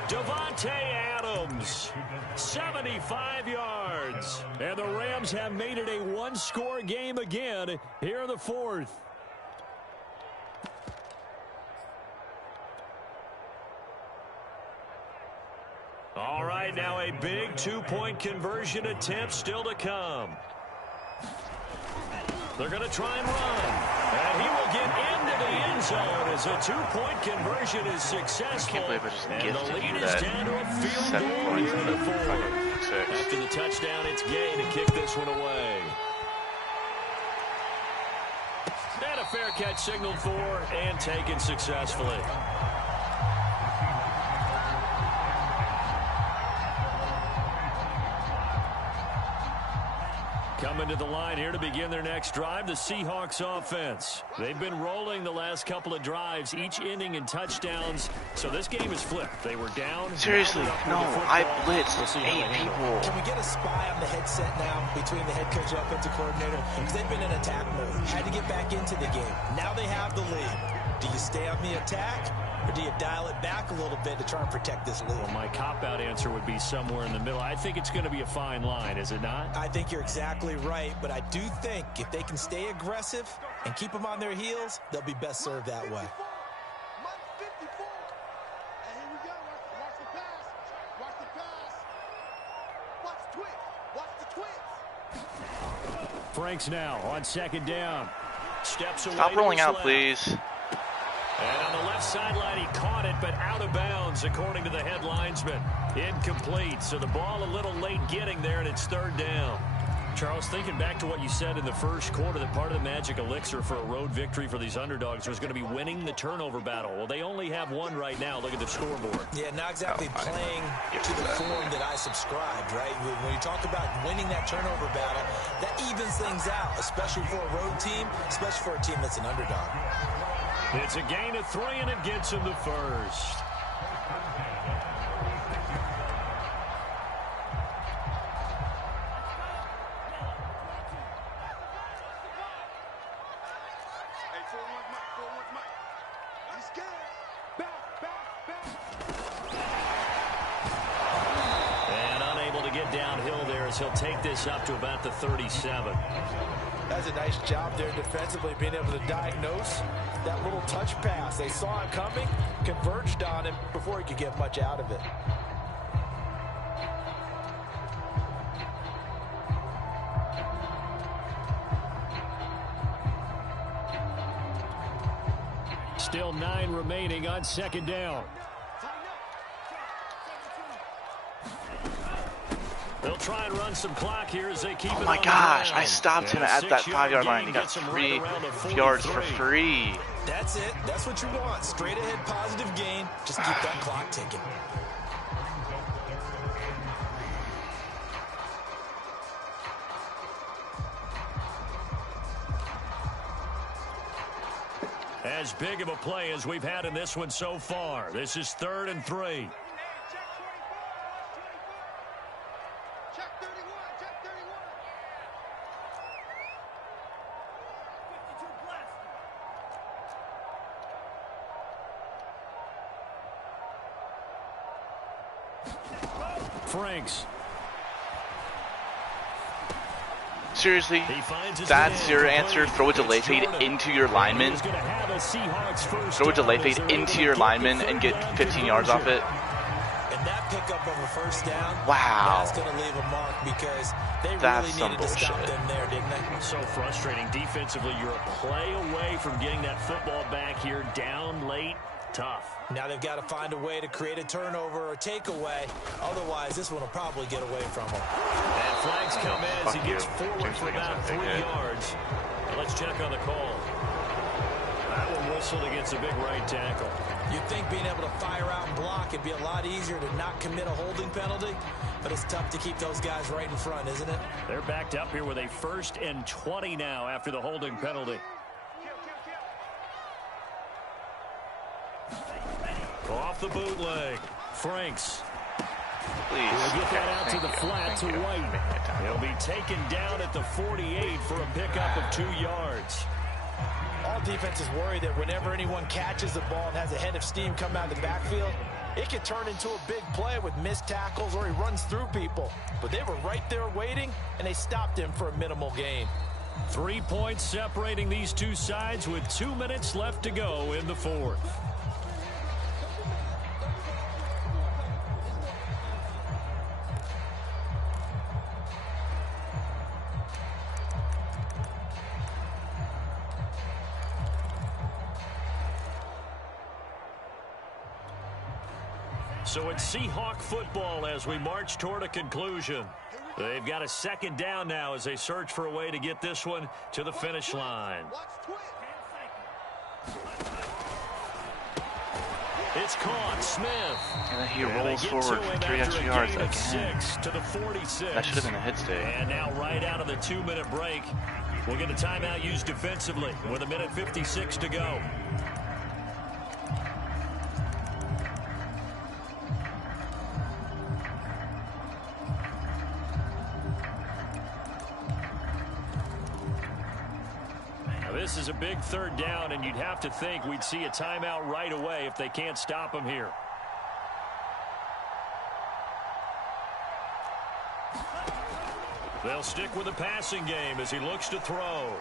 Devontae Adams, 75 yards. And the Rams have made it a 1-score game again here in the 4th. All right, now a big 2-point conversion attempt still to come. They're going to try and run. And he will get into the end zone as a 2-point conversion is successful. I can't believe I just and gifted the lead you is that down to a field 7 goal points here in in the the 4th. fucking 6. After the touchdown, it's Gay to kick this one away. And a fair catch signaled for and taken successfully. Coming to the line here to begin their next drive, the Seahawks offense. They've been rolling the last couple of drives, each inning in touchdowns, so this game is flipped. They were down. Seriously, no, I blitzed 8 people. Can we get a spy on the headset now between the head coach and offensive coordinator? Because they've been in attack mode. Had to get back into the game. Now they have the lead. Do you stay on the attack, or do you dial it back a little bit to try and protect this lead? Well, my cop-out answer would be somewhere in the middle. I think it's going to be a fine line, is it not? I think you're exactly right, but I do think if they can stay aggressive and keep them on their heels, they'll be best served that way. Franks now on 2nd down. Steps away. Stop rolling out, please. And on the left sideline, he caught it, but out of bounds, according to the head linesman. Incomplete, so the ball a little late getting there, and it's 3rd down. Charles, thinking back to what you said in the first quarter, that part of the magic elixir for a road victory for these underdogs was going to be winning the turnover battle. Well, they only have one right now. Look at the scoreboard. Yeah, not exactly playing to the form that I subscribed, right? When you talk about winning that turnover battle, that evens things out, especially for a road team, especially for a team that's an underdog. It's a gain of 3, and it gets him the first. And unable to get downhill there as he'll take this up to about the 37. That's a nice job there defensively, being able to diagnose that little touch pass. They saw him coming, converged on him before he could get much out of it. Still 9 remaining on 2nd down. They'll try and run some clock here as they keep it. Oh my gosh, I stopped him at that 5-yard line. He got 3 yards for free. That's it. That's what you want. Straight ahead positive gain. Just keep that clock ticking. As big of a play as we've had in this one so far. This is 3rd and 3. Franks. Seriously, that's your answer? Throw a delay fade into your lineman? Throw a delay fade into your lineman and get 15 yards off it? And that pickup of a first down, wow. That's going to leave a mark because they that's really needed to stop them there, didn't they? So frustrating. Defensively, you're a play away from getting that football back here down late. Tough. Now they've got to find a way to create a turnover or takeaway. Otherwise, this one will probably get away from them. And flags come in as he gets forward for about 3 yards. Now let's check on the call. That one whistled against a big right tackle. You'd think being able to fire out and block it'd be a lot easier to not commit a holding penalty, but it's tough to keep those guys right in front, isn't it? They're backed up here with a 1st and 20 now after the holding penalty. Off the bootleg. Franks. Please. He'll get that out to the flat to White. He'll be taken down at the 48 for a pickup of 2 yards. All defenses worry that whenever anyone catches the ball and has a head of steam come out of the backfield, it can turn into a big play with missed tackles or he runs through people. But they were right there waiting, and they stopped him for a minimal gain. 3 points separating these two sides with 2 minutes left to go in the 4th. So it's Seahawk football as we march toward a conclusion. They've got a 2nd down now as they search for a way to get this one to the finish line. It's caught. Smith. And then he rolls forward for 3 extra yards again. To the 46. That should have been a hit stick. And now right out of the 2-minute break, we'll get a timeout used defensively with 1:56 to go. This is a big 3rd down, and you'd have to think we'd see a timeout right away if they can't stop him here. They'll stick with the passing game as he looks to throw.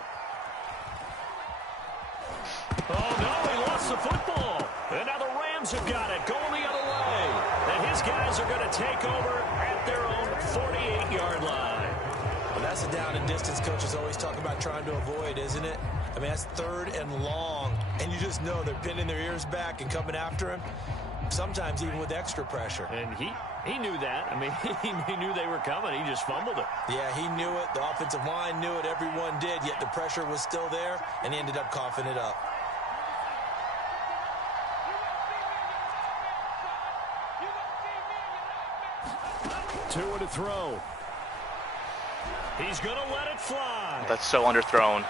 Oh, no, he lost the football. And now the Rams have got it, going the other way. And his guys are going to take over at their own 48-yard line. Well, that's a down and distance coaches always talk about trying to avoid, isn't it? I mean, that's 3rd and long, and you just know they're pinning their ears back and coming after him, sometimes even with extra pressure. And he knew that. I mean, he knew they were coming. He just fumbled it. Yeah, he knew it. The offensive line knew it. Everyone did, yet the pressure was still there, and he ended up coughing it up. Two to throw. He's going to let it fly. That's so underthrown.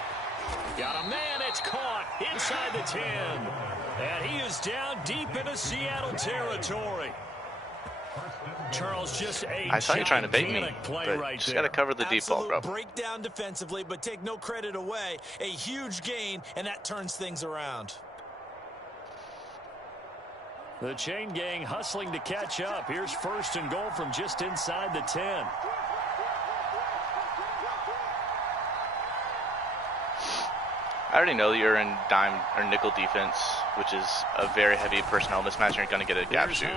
Got a man, it's caught inside the 10. And he is down deep into Seattle territory. Charles, just a I saw you trying to bait me, but right just got to cover the deep ball, bro. Breakdown defensively, but take no credit away. A huge gain, and that turns things around. The chain gang hustling to catch up. Here's 1st and goal from just inside the 10. I already know that you're in dime or nickel defense, which is a very heavy personnel mismatch, and you're going to get a gap shoot.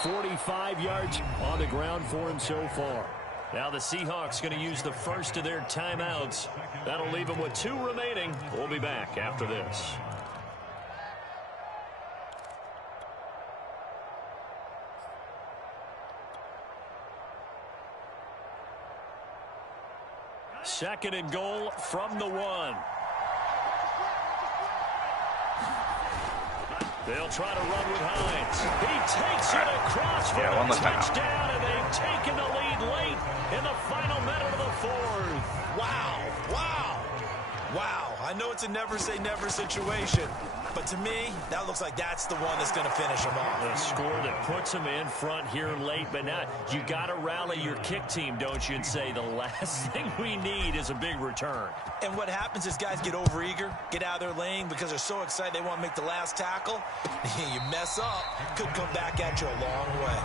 45 yards on the ground for him so far. Now the Seahawks going to use the first of their timeouts. That'll leave them with 2 remaining. We'll be back after this. Second and goal from the 1. They'll try to run with Hines. He takes it across for a touchdown, and they've taken the lead late in the final minute of the 4th. Wow, wow, wow. I know it's a never-say-never situation, but to me, that looks like that's the one that's going to finish them off. A score that puts them in front here late, but now you got to rally your kick team, don't you, and say the last thing we need is a big return. And what happens is guys get overeager, get out of their lane because they're so excited they want to make the last tackle. You mess up, could come back at you a long way.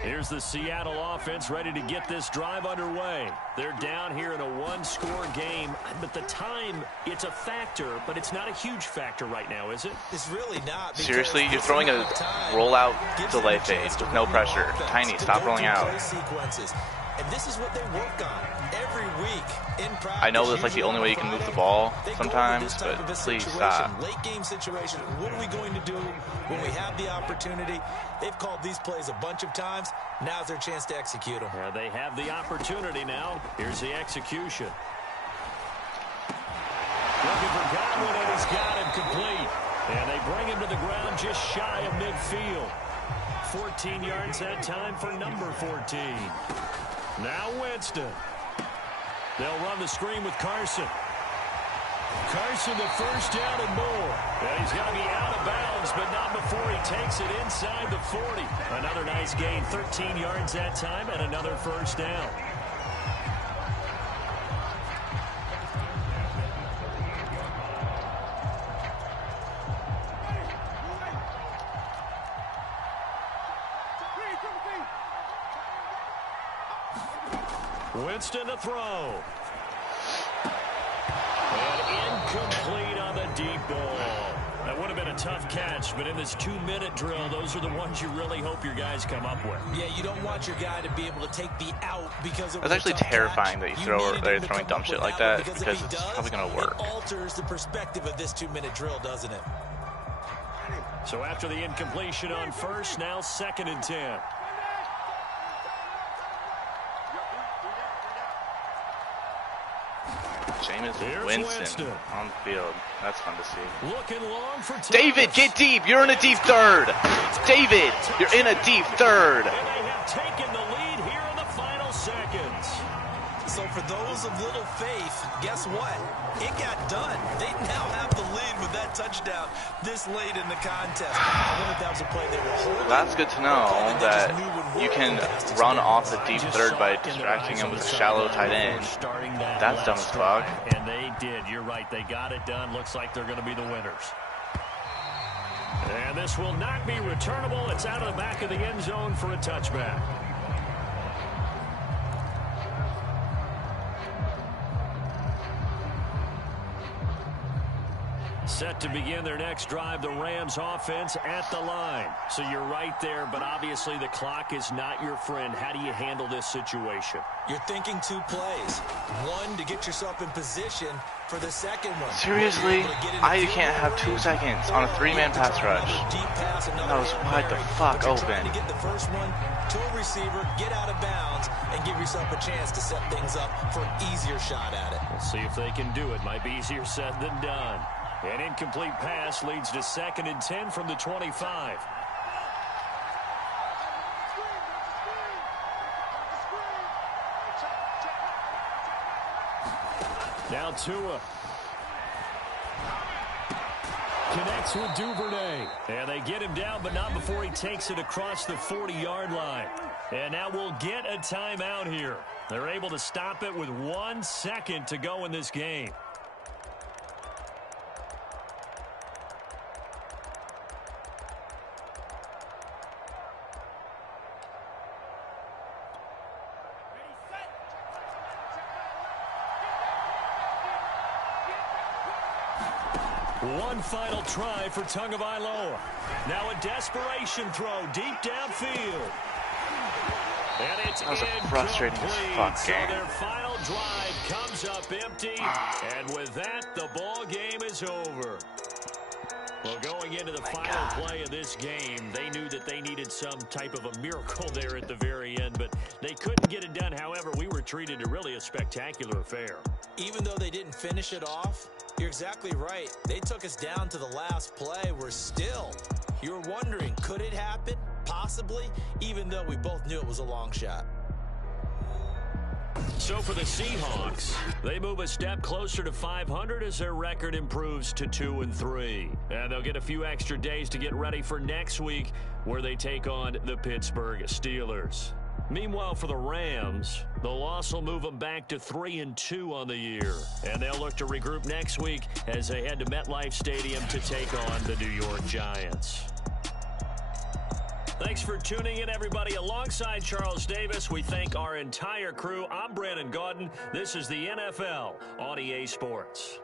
Here's the Seattle offense ready to get this drive underway. They're down here in a one-score game, but the time, it's a factor, but it's not a huge factor right now, is it? It's really not. Seriously, you're throwing a rollout delay fade with no pressure. Tiny, stop rolling out. And this is what they work on every week in practice. I know that's like the only way you can move the ball sometimes, but please stop. Late game situation. What are we going to do when we have the opportunity? They've called these plays a bunch of times. Now's their chance to execute them. Yeah, they have the opportunity now. Here's the execution. Looking for Godwin, and he's got him complete. And they bring him to the ground just shy of midfield. 14 yards that time for number 14. Now Winston. They'll run the screen with Carson. Carson, the first down and more. And he's going to be out of bounds, but not before he takes it inside the 40. Another nice gain, 13 yards that time, and another first down. Winston to throw. And incomplete on the deep ball. That would have been a tough catch, but in this 2-minute drill, those are the ones you really hope your guys come up with. Yeah, you don't want your guy to be able to take the out because it was actually terrifying that you're throwing dumb shit like that because it's probably going to work. It alters the perspective of this 2-minute drill, doesn't it? So after the incompletion on first, now 2nd and 10. Jameis Winston on the field. That's fun to see. Looking long for David, get deep. You're in a deep third. David, you're in a deep third. And they have taken the lead here in the final seconds. So for those of little faith, guess what? It got done. They now have the lead with that touchdown this late in the contest. I wonder if that was a play they were holding. That's good to know that you can run off the deep third by distracting him with a shallow tight end. That's dumb as fuck. And they did. You're right. They got it done. Looks like they're going to be the winners. And this will not be returnable. It's out of the back of the end zone for a touchback. Set to begin their next drive, the Rams offense at the line. So you're right there, but obviously the clock is not your friend. How do you handle this situation? You're thinking 2 plays. One, to get yourself in position for the second one. Seriously? I can't have 2 seconds on a 3-man pass rush. That was wide the fuck open. To get the first one to a receiver, get out of bounds, and give yourself a chance to set things up for an easier shot at it. We'll see if they can do it. Might be easier said than done. An incomplete pass leads to 2nd and 10 from the 25. Now Tua connects with Duvernay. And they get him down, but not before he takes it across the 40-yard line. And now we'll get a timeout here. They're able to stop it with 1 second to go in this game. One final try for Tagovailoa. Now a desperation throw deep downfield. And it's that was a frustrating as fuck so game. their final drive comes up empty. And with that, the ball game is over. Well, going into the final play of this game, they knew that they needed some type of a miracle there at the very end, but they couldn't get it done. However, we were treated to really a spectacular affair. Even though they didn't finish it off, you're exactly right. They took us down to the last play. We're still, you were wondering, could it happen? Possibly, even though we both knew it was a long shot. So for the Seahawks, they move a step closer to 500 as their record improves to 2-3. And they'll get a few extra days to get ready for next week, where they take on the Pittsburgh Steelers. Meanwhile, for the Rams, the loss will move them back to 3-2 on the year. And they'll look to regroup next week as they head to MetLife Stadium to take on the New York Giants. Thanks for tuning in, everybody. Alongside Charles Davis, we thank our entire crew. I'm Brandon Gaudin. This is the NFL on EA Sports.